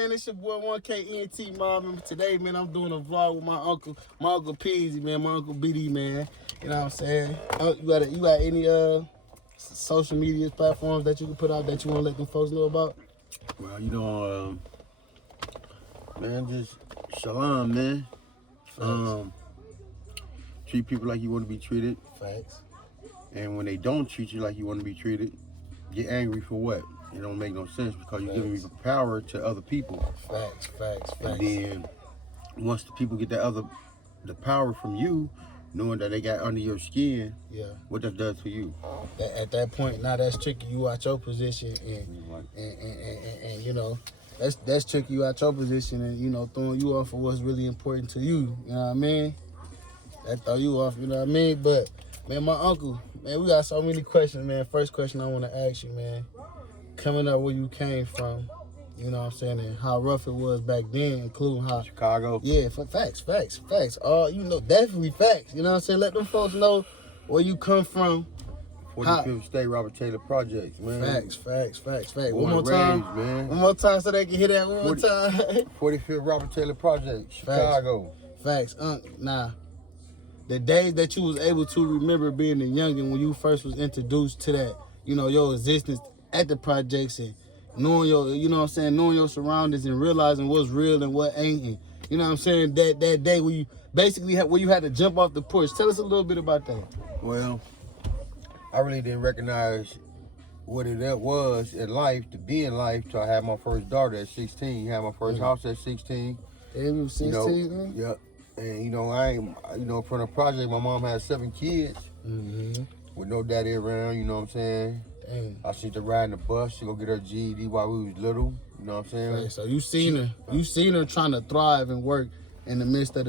man? It's your boy 1K E.N.T, mom. And today, man, I'm doing a vlog with my uncle Peasy, man, my uncle BD, man. You know what I'm saying? You got any social media platforms that you can put out that you want to let them folks know about? Well, you know, man, just shalom, man. Treat people like you want to be treated. Facts. And when they don't treat you like you want to be treated, get angry for what? It don't make no sense because you're giving power to other people. Facts. And then once the people get the power from you, knowing that they got under your skin, what that does for you. At that point, now that's tricking you out your position, and you know, that's tricking you out your position, and you know, throwing you off for what's really important to you. You know what I mean? That throw you off. You know what I mean? But man, my uncle, man, we got so many questions, man. First question I want to ask you, man. Coming up where you came from, you know what I'm saying, and how rough it was back then, including how Chicago. Yeah, facts. You know, definitely facts. You know what I'm saying? Let them folks know where you come from. 45th State Robert Taylor Projects, man. Facts. One more time, man. One more time so they can hear that one more time. 45th Robert Taylor Projects, Chicago. Facts. Nah. The days that you was able to remember being a youngin' when you first was introduced to that, you know, your existence at the projects and knowing your, you know what I'm saying, knowing your surroundings and realizing what's real and what ain't. And, you know what I'm saying, that day where you basically where you had to jump off the porch. Tell us a little bit about that. Well, I really didn't recognize what it was in life, to be in life, till I had my first daughter at 16, had my first house at 16. You was 16, Yeah. And, you know, from the project, my mom had 7 kids with no daddy around, you know what I'm saying? Dang. I seen her riding the bus to go get her GED while we was little, you know what I'm saying? Right, so you seen her trying to thrive and work in the midst of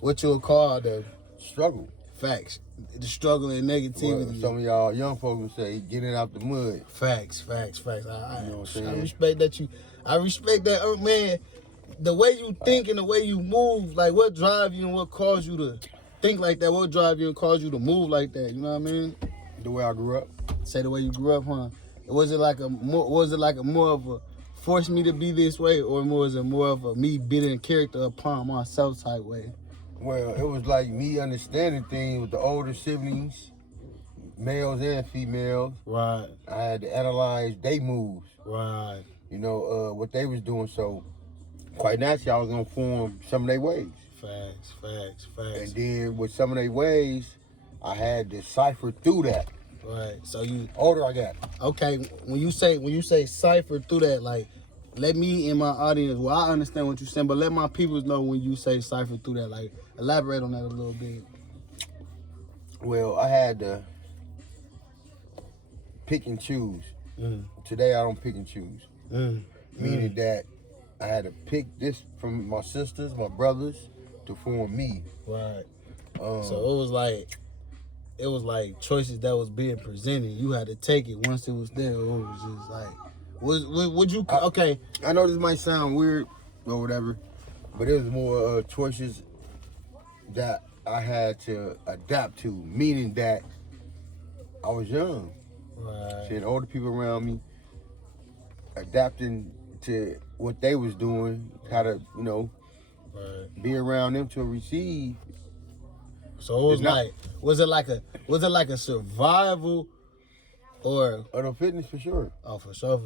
what you would call the struggle. Facts. The struggle and negativity. Well, some of y'all young folks would say, get it out the mud. Facts. You know what I'm saying? I respect that, man. The way you think and the way you move, like what drive you and what caused you to think like that, what drive you and caused you to move like that, you know what I mean? The way I grew up. Say the way you grew up, huh? Was it like a more of a force me to be this way, or was it more of a me building character upon myself type way? Well, it was like me understanding things with the older siblings, males and females. Right. I had to analyze their moves. Right. You know, what they was doing, so quite naturally I was gonna form some of their ways. Facts. And then with some of their ways, I had to cipher through that. Right. So you older I got. Okay. When you say cipher through that, like, let me in my audience, well, I understand what you're saying, but let my people know when you say cipher through that. Like, elaborate on that a little bit. Well, I had to pick and choose. Today I don't pick and choose. Meaning that I had to pick this from my sisters, my brothers, to form me. Right. So it was like choices that was being presented. You had to take it once it was there. It was just like, would you? Okay. I know this might sound weird or whatever, but it was more choices that I had to adapt to. Meaning that I was young. Right. Seeing older people around me, adapting to what they was doing, how to, you know, be around them to receive. So it was was it like a survival or the fitness for sure? Oh, for sure.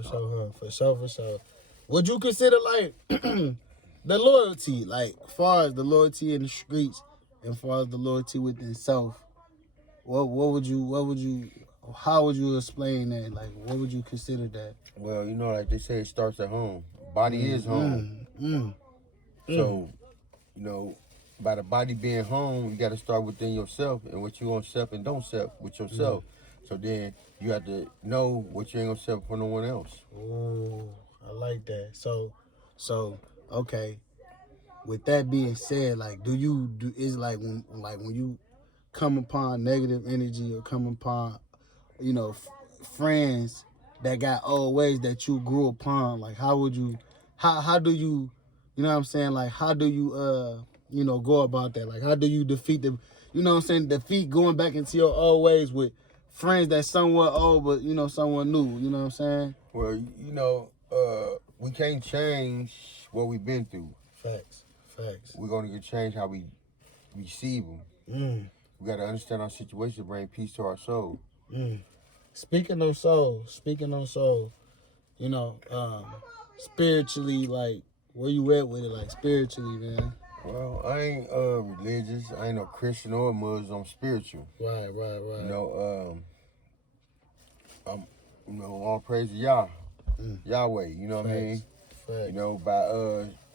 Would you consider like the loyalty, like far as the loyalty in the streets and far as the loyalty within self? How would you explain that? Like, what would you consider that? Well, you know, like they say, it starts at home. Body is home. So, you know, by the body being home, you got to start within yourself and what you want self and don't self with yourself. So then you have to know what you ain't gonna self for no one else. Oh, I like that. So okay. With that being said, like, is like when you come upon negative energy or come upon, you know, friends that got old ways that you grew upon, like how do you, you know what I'm saying? Like, how do you, you know, go about that? Like, how do you defeat the, you know what I'm saying? Defeat going back into your old ways with friends that's somewhat old, but, you know, somewhat new, you know what I'm saying? Well, you know, we can't change what we've been through. Facts. We're gonna change how we receive them. We gotta understand our situation to bring peace to our soul. Speaking on soul, you know, spiritually, like, where you at with it, like, spiritually, man? Well, I ain't religious. I ain't no Christian or Muslim. I'm spiritual. Right. I'm, all praise to Yahweh. You know what I mean? Facts. You know, by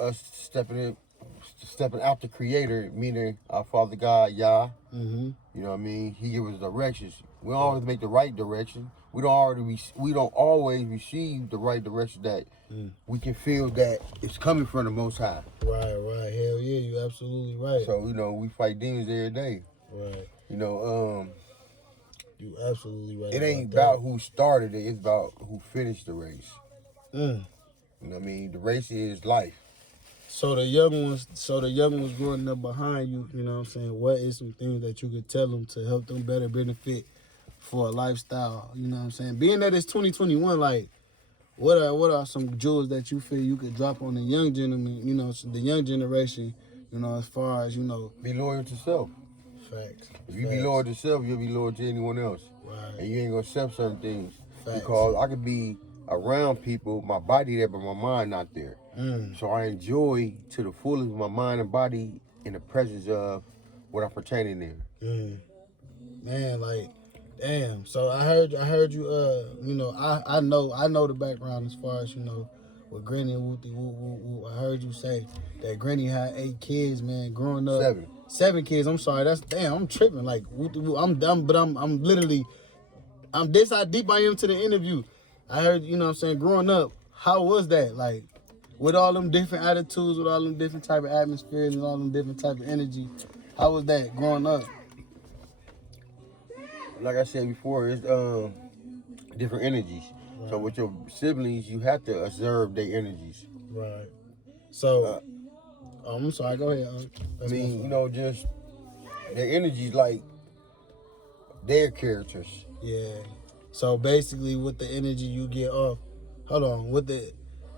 us stepping out the Creator, meaning our Father God, Yah. You know what I mean? He gives us directions. We don't always make the right direction. We don't always receive the right direction that we can feel that it's coming from the Most High. Right. Hell yeah, you absolutely right. So we fight demons every day. Right. You absolutely right. It ain't about who started it. It's about who finished the race. You know what I mean? The race is life. So the young ones growing up behind you, you know what I'm saying? What is some things that you could tell them to help them better benefit for a lifestyle? You know what I'm saying? Being that it's 2021, like, what are some jewels that you feel you could drop on the young gentleman, you know, the young generation, you know, as far as, you know? Be loyal to self. Facts. If you be loyal to self, you'll be loyal to anyone else. Right. And you ain't gonna accept certain things. Facts. Because I could be around people, my body there, but my mind not there. So I enjoy to the fullest my mind and body in the presence of what I'm pertaining in. Man, like, damn. So I heard you. You know, I know the background as far as, you know, with Granny and Wooty Woo Woo Woo. I heard you say that Granny had 8 kids, man. Growing up, 7 kids. I'm sorry. That's damn. I'm tripping. Like, Wooty Woo. I'm dumb, but I'm literally. I'm this how deep I am to the interview. I heard, you know what I'm saying, growing up, how was that? Like, with all them different attitudes, with all them different type of atmospheres and all them different type of energy, how was that growing up? Like I said before, it's different energies. Right. So with your siblings, you have to observe their energies. Right. So, I'm sorry, go ahead. I mean, you know, just their energies, like their characters. Yeah. So basically, with the energy you get off,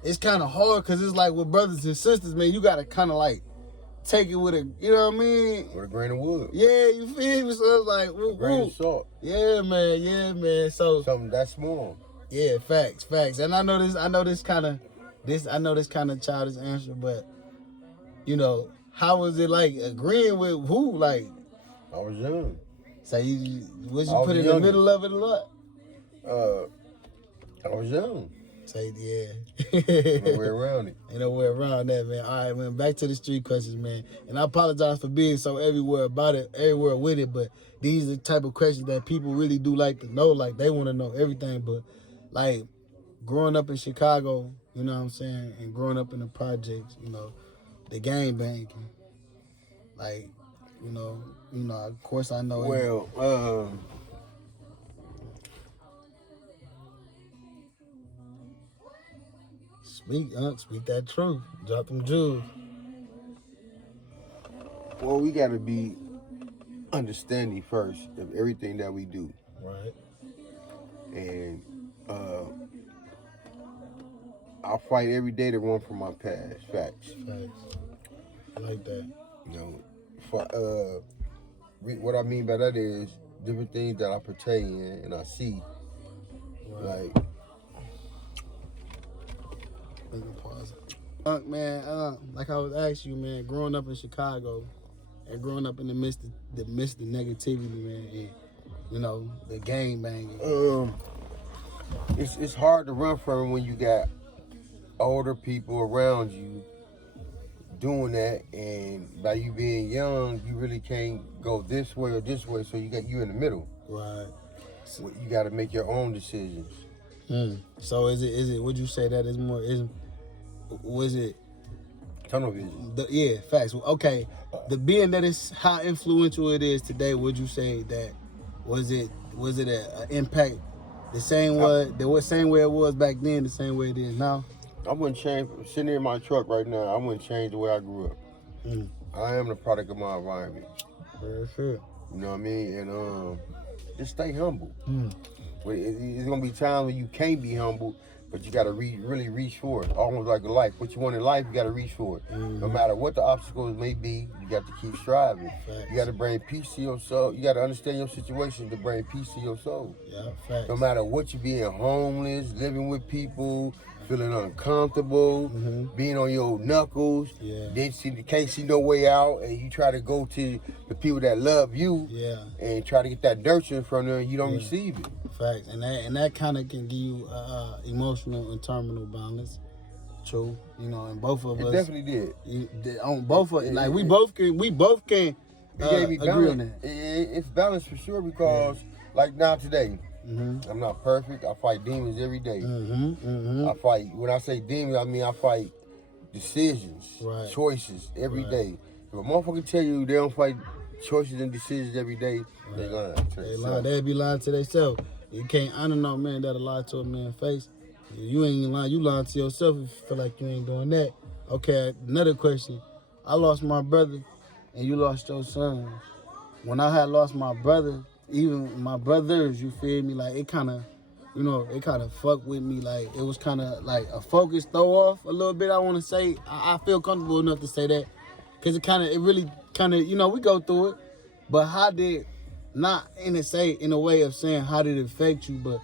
it's kind of hard because it's like with brothers and sisters, man, you gotta kind of like take it with a, you know what I mean? With a grain of wood. Yeah, you feel me? So it's like, a grain of salt. Yeah, man. So something that small. Yeah, facts. And I know this kind of childish answer, but you know, how was it like agreeing with who? Like, I was young. So you put in the middle of it a lot? I was young. Say yeah. No way around it. Ain't no way around that, man. All right, man. Back to the street questions, man. And I apologize for being so everywhere with it. But these are the type of questions that people really do like to know. Like, they want to know everything. But like, growing up in Chicago, you know what I'm saying, and growing up in the projects, you know, the gang banging, like, you know, of course I know. Well, Speak that truth. Drop them jewels. Well, we gotta be understanding first of everything that we do. Right. And I fight every day to run from my past. Facts. I like that. You know, what I mean by that is different things that I partake in and I see. Right. Like, man, like I was asking you, man, growing up in Chicago and growing up in the midst of negativity, man, and, you know, the gang banging. It's hard to run from when you got older people around you doing that, and by you being young, you really can't go this way or this way, so you in the middle. Right. So you got to make your own decisions. So is it? Would you say that is more? Was it tunnel vision? Yeah, facts. Okay, being that it's how influential it is today, would you say that was it an impact the same way it was back then, the same way it is now? I wouldn't change. Sitting in my truck right now, I wouldn't change the way I grew up. I am the product of my environment. Very sure. You know what I mean? And just stay humble. It's gonna be times when you can't be humble But you gotta really reach for it. Almost like life. What you want in life, you gotta reach for it. No matter what the obstacles may be, you got to keep striving. Facts. You gotta bring peace to your soul. You gotta understand your situation to bring peace to your soul. Yeah, facts. No matter what you being homeless, living with people, feeling uncomfortable, being on your knuckles, can't see no way out, and you try to go to the people that love you, and try to get that nurture from them, you don't receive it. Facts, and that kind of can give you emotional and terminal balance. True, you know, and both of us. It definitely did. On both of like we both can agree on that. It's balanced for sure because like now today. I'm not perfect. I fight demons every day. I fight. When I say demons, I mean I fight decisions, choices every day. If a motherfucker tell you they don't fight choices and decisions every day, they lying. They be lying to themselves. You can't honor no man that'll lie to a man's face. You ain't lying. You lying to yourself if you feel like you ain't doing that. Okay, another question. I lost my brother, and you lost your son. When I had lost my brother, even my brothers, you feel me? Like, it kind of, you know, it kind of fucked with me. Like, it was kind of like a focus throw off a little bit, I want to say. I feel comfortable enough to say that. Because it really kind of, you know, we go through it. But how did, not in a way of saying how did it affect you, but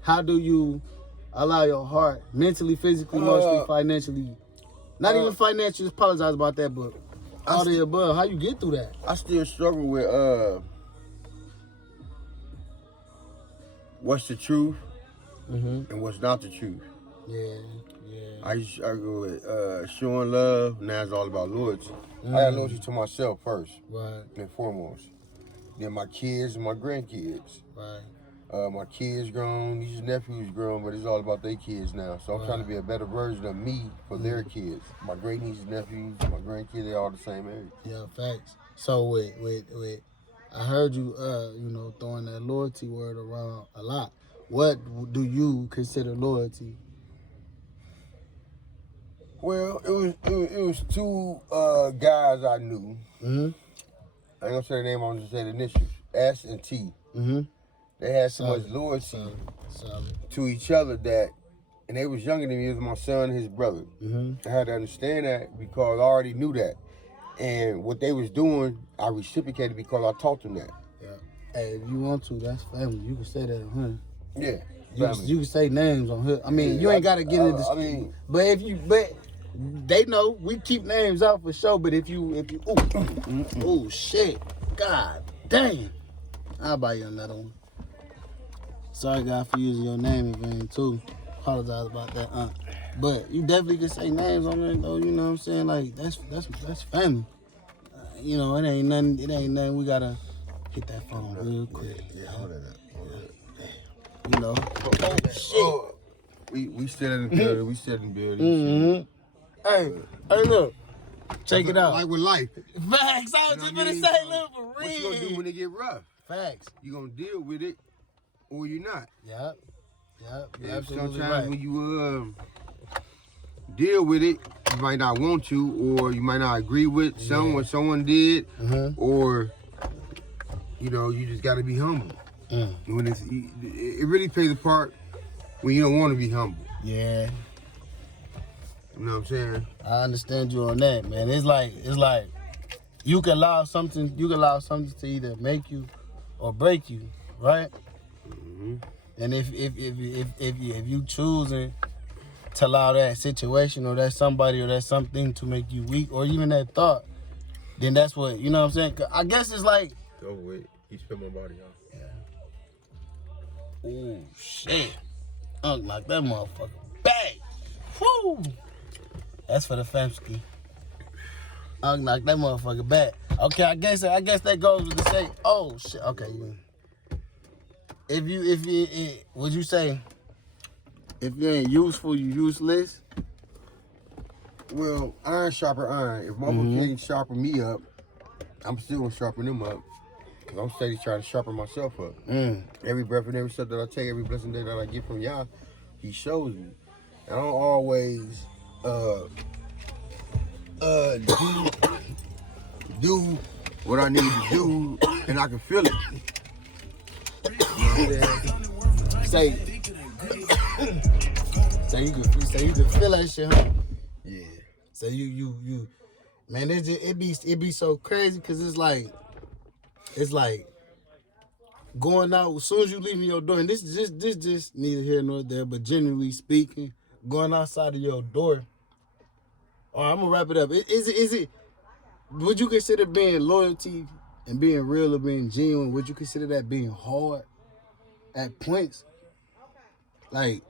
how do you allow your heart, mentally, physically, emotionally, financially, not even financially, apologize about that, but all the above, how you get through that? I still struggle with, what's the truth and what's not the truth. I used to struggle with showing love. Now it's all about loyalty. I got loyalty to myself first, and foremost. Then my kids and my grandkids. My kids grown, these nephews grown, but it's all about their kids now. So I'm trying to be a better version of me for their kids. My great nieces, nephews, my grandkids, they all the same age. Yeah, facts. So with I heard you, you know, throwing that loyalty word around a lot. What do you consider loyalty? Well, it was two guys I knew. I ain't gonna say the name. I'm gonna say the initials. S&T. They had so much loyalty to each other that, and they was younger than me. It was my son and his brother. I had to understand that because I already knew that. And what they was doing, I reciprocated because I taught them that. Hey, if you want to, that's family. You can say that on here. Yeah. You can say names on here. I mean, you ain't got to get into this. I mean, but they know we keep names out for sure. But if you, oh shit, god damn, I'll buy you another one. Sorry, God, for using your name in vain too. Apologize about that, But you definitely can say names on there, though. You know what I'm saying? Like that's family. You know, it ain't nothing. We gotta hit that phone real quick. Hold it up. You know. Oh shit. We still in the building. Hey, look. Check it out. Like with life. Facts. I was just gonna say, look, for real. What you gonna do when it get rough? Facts. You gonna deal with it, or you not? Yep. Sometimes right. when you deal with it, you might not want to, or you might not agree with what someone did, or you know, you just gotta be humble. When it really plays a part when you don't want to be humble. Yeah. You know what I'm saying? I understand you on that, man. It's like you can allow something to either make you or break you, right? And if you choosing to allow that situation or that somebody or that something to make you weak or even that thought, then that's what, you know what I'm saying? I guess it's like, oh wait, he spit my body off. Oh shit. Knock that motherfucker back. Woo! That's for the famski. Knock that motherfucker back. Okay, I guess that goes with the say. Oh shit. Okay. If you would you say if you ain't useful, you useless? Well, iron sharper iron. If motherfucker can't sharpen me up, I'm still gonna sharpen them up. Cause I'm steady trying to sharpen myself up. Every breath and every step that I take, every blessing that I get from Yah, He shows me. I don't always do what I need to do, and I can feel it. Say So you can feel that shit, huh? Yeah. So you man, it be so crazy because it's like going out as soon as you leaving your door, and this just neither here nor there, but generally speaking, going outside of your door. All right, I'm gonna wrap it up. Is it would you consider being loyalty and being real or being genuine? Would you consider that being hard at points? Like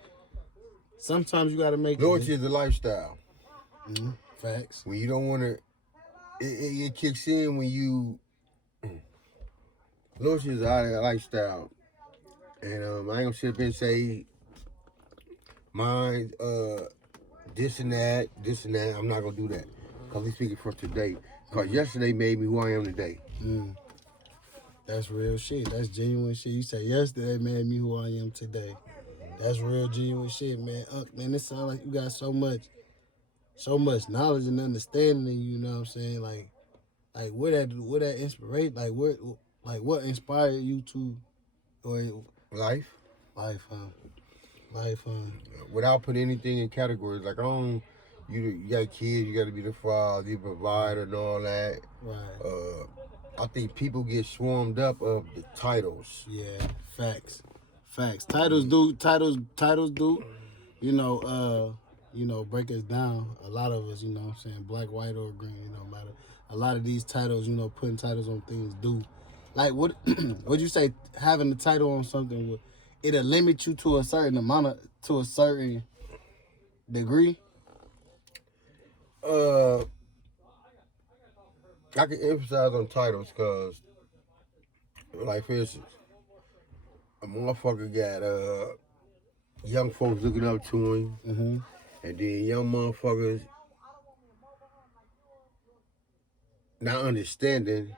sometimes you gotta make Loyalty is a lifestyle. Facts. When you don't want to, it kicks in when you. Loyalty is a lifestyle, and I ain't gonna sit up and say mine, this and that. I'm not gonna do that because we speaking from today. Because yesterday made me who I am today. That's real shit. That's genuine shit. You say yesterday made me who I am today. That's real genuine shit, man. Man, it sounds like you got so much knowledge and understanding in you. You know what I'm saying? Like what that inspiration? What inspired you to, or Life. life, Without putting anything in categories, like you got kids, you got to be the father, you provider, and all that. Right. I think people get swarmed up of the titles. Yeah. Facts. Titles do. Break us down. A lot of us, you know what I'm saying, black, white, or green, matter. A lot of these titles, putting titles on things do. Like, what would you say having the title on something, it'll limit you to a certain to a certain degree? I can emphasize on titles because, like, for instance, a motherfucker got young folks looking up to him, and then young motherfuckers not understanding,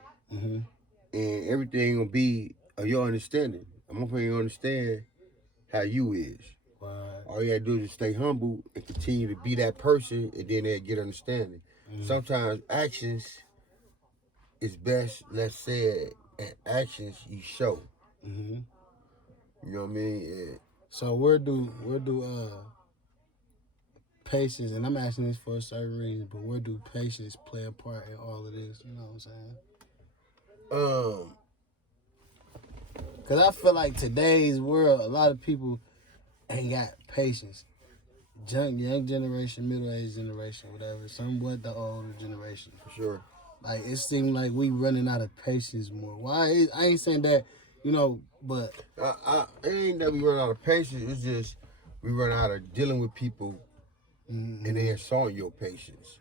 and everything gonna be of your understanding. I'm gonna understand how you is. Right. All you gotta do is stay humble and continue to be that person, and then they'll get understanding. Sometimes actions is best, let's say it, and actions you show. You know what I mean? Yeah. So where do patience, and I'm asking this for a certain reason, but where do patience play a part in all of this? You know what I'm saying? Because I feel like today's world, a lot of people ain't got patience. Young generation, middle-aged generation, whatever. Somewhat the older generation. For sure. Like, it seems like we running out of patience more. Why? I ain't saying that, but... It ain't that we run out of patience. It's just we run out of dealing with people and they insult your patience.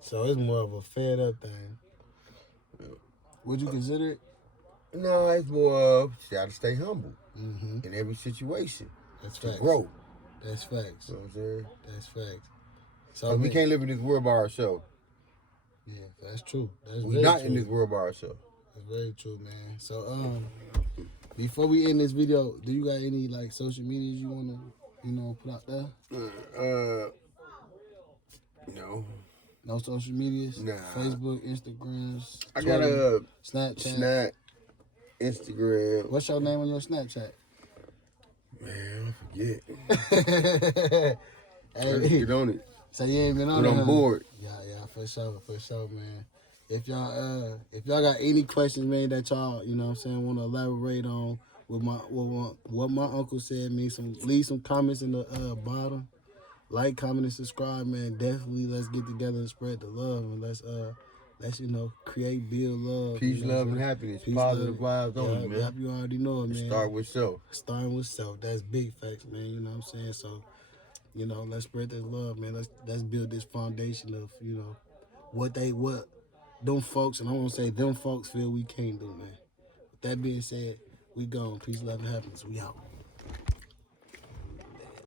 So it's more of a fed up thing. Would you consider it? No, it's more of you gotta stay humble in every situation. That's to facts. Grow. That's facts. You know what I'm saying? That's facts. So we can't live in this world by ourselves. Yeah, that's true. We're not in this world by ourselves. That's very true, man. So before we end this video, do you got any like social medias you wanna put out there? No. No social medias? Nah. Facebook, Instagram, I got a Snapchat. Instagram. What's your name on your Snapchat? Man, I forget. Let's get on it. So you ain't been on it? I'm bored. Yeah, for sure, man. If y'all got any questions, man, that y'all, want to elaborate on what my uncle said, leave some comments in the bottom. Like, comment, and subscribe, man. Definitely let's get together and spread the love, and let's create, build love. Peace, love, and happiness. Positive vibes only, man. Yep, you already know it, man. Start with self. Starting with self. That's big facts, man. You know what I'm saying? So, let's spread this love, man. Let's build this foundation of, what them folks, and I want to say them folks feel we can't do, man. With that being said, we gone. Peace, love, and happiness. We out.